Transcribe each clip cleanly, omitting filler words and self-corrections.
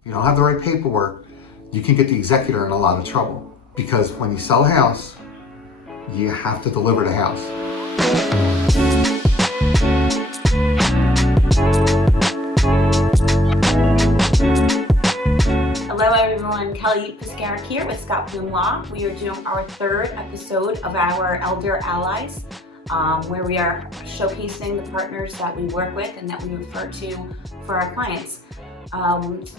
If you don't have the right paperwork, you can get the executor in a lot of trouble. Because when you sell a house, you have to deliver the house. Hello everyone, Puskarik here with 𝐂𝐤𝐿 Law. We are doing our third episode of our Elder Allies, where we are showcasing the partners that we work with and that we refer to for our clients.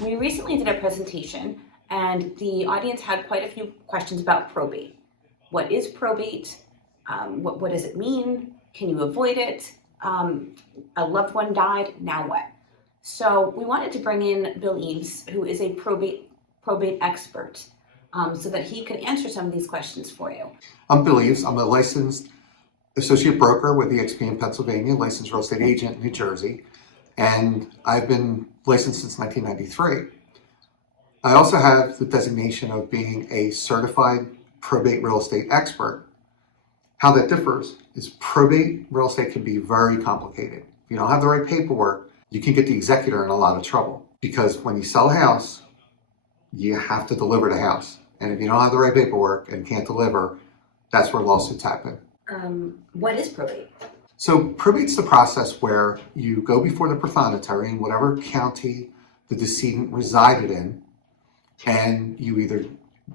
We recently did a presentation and the audience had quite a few questions about probate. What is probate? What does it mean? Can you avoid it? A loved one died, now what? So we wanted to bring in Bill Eaves, who is a probate expert, so that he can answer some of these questions for you. I'm Bill Eaves. I'm a licensed associate broker with 𝐂𝐥𝐿 in Pennsylvania, licensed real estate agent in New Jersey, and I've been licensed since 1993. I also have the designation of being a certified probate real estate expert. How that differs is probate real estate can be very complicated. If you don't have the right paperwork, you can get the executor in a lot of trouble. Because when you sell a house, you have to deliver the house. And if you don't have the right paperwork and can't deliver, that's where lawsuits happen. What is probate? So probate's the process where you go before the prothonotary in whatever county the decedent resided in, and you either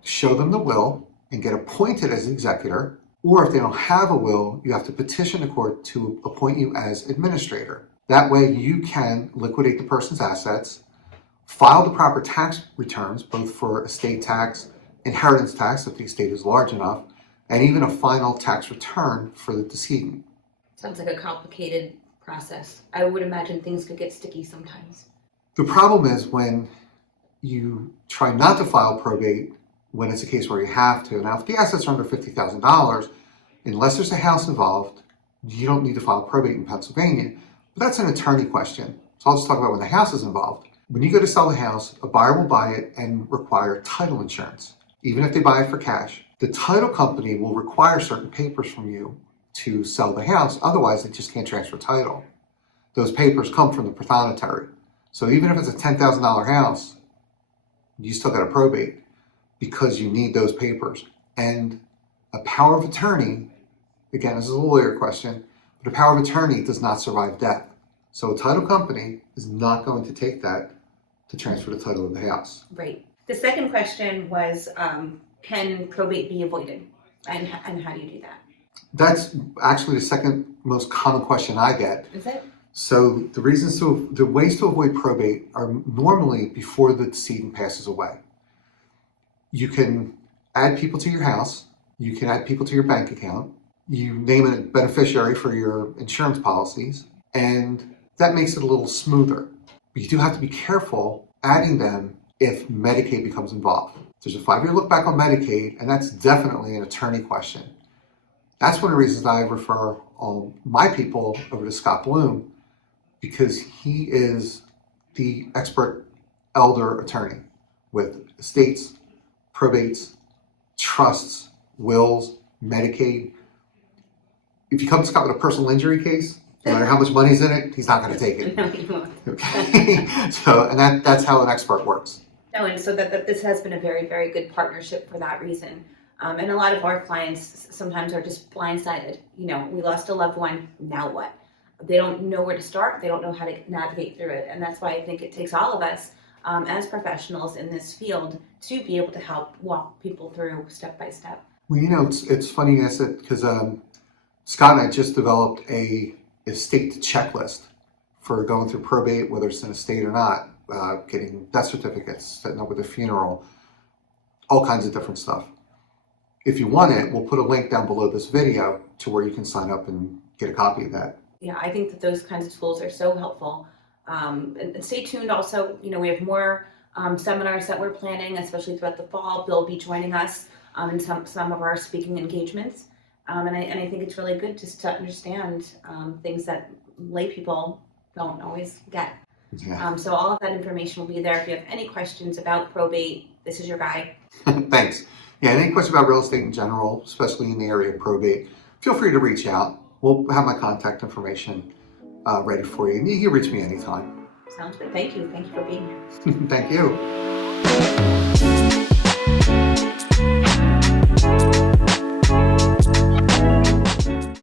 show them the will and get appointed as executor, or if they don't have a will, you have to petition the court to appoint you as administrator. That way you can liquidate the person's assets, file the proper tax returns, both for estate tax, inheritance tax, if the estate is large enough, and even a final tax return for the decedent. Sounds like a complicated process. I would imagine things could get sticky sometimes. The problem is when you try not to file probate when it's a case where you have to. Now, if the assets are under $50,000, unless there's a house involved, you don't need to file probate in Pennsylvania. But that's an attorney question. So I'll just talk about when the house is involved. When you go to sell a house, a buyer will buy it and require title insurance. Even if they buy it for cash, the title company will require certain papers from you to sell the house. Otherwise, they just can't transfer title. Those papers come from the prothonotary. So even if it's a $10,000 house, you still got to probate because you need those papers. And a power of attorney, again, this is a lawyer question, but a power of attorney does not survive death. So a title company is not going to take that to transfer the title of the house. Right. The second question was, can probate be avoided? And how do you do that? That's actually the second most common question I get. Is it? So the ways to avoid probate are normally before the decedent passes away. You can add people to your house. You can add people to your bank account. You name a beneficiary for your insurance policies, and that makes it a little smoother. But you do have to be careful adding them if Medicaid becomes involved. There's a 5-year look back on Medicaid, and that's definitely an attorney question. That's one of the reasons I refer all my people over to 𝐂𝐤𝐿, because he is the expert elder attorney with estates, probates, trusts, wills, Medicaid. If you come to Scott with a personal injury case, no matter how much money's in it, he's not going to take it. No, he won't. Okay. So, and that's how an expert works. No, and so that this has been a very, very good partnership for that reason. And a lot of our clients sometimes are just blindsided. You know, we lost a loved one, now what? They don't know where to start. They don't know how to navigate through it. And that's why I think it takes all of us as professionals in this field to be able to help walk people through step by step. Well, you know, it's funny you asked it because Scott and I just developed a estate checklist for going through probate, whether it's an estate or not, getting death certificates, setting up with a funeral, all kinds of different stuff. If you want it, we'll put a link down below this video to where you can sign up and get a copy of that. Yeah, I think that those kinds of tools are so helpful. And stay tuned also, you know, we have more seminars that we're planning, especially throughout the fall. Bill will be joining us in some of our speaking engagements. And I think it's really good just to understand things that lay people don't always get. Yeah. So all of that information will be there. If you have any questions about probate, this is your guy. Thanks. Yeah, any questions about real estate in general, especially in the area of probate, feel free to reach out. We'll have my contact information ready for you. And you can reach me anytime. Sounds good. Thank you. Thank you for being here. Thank you.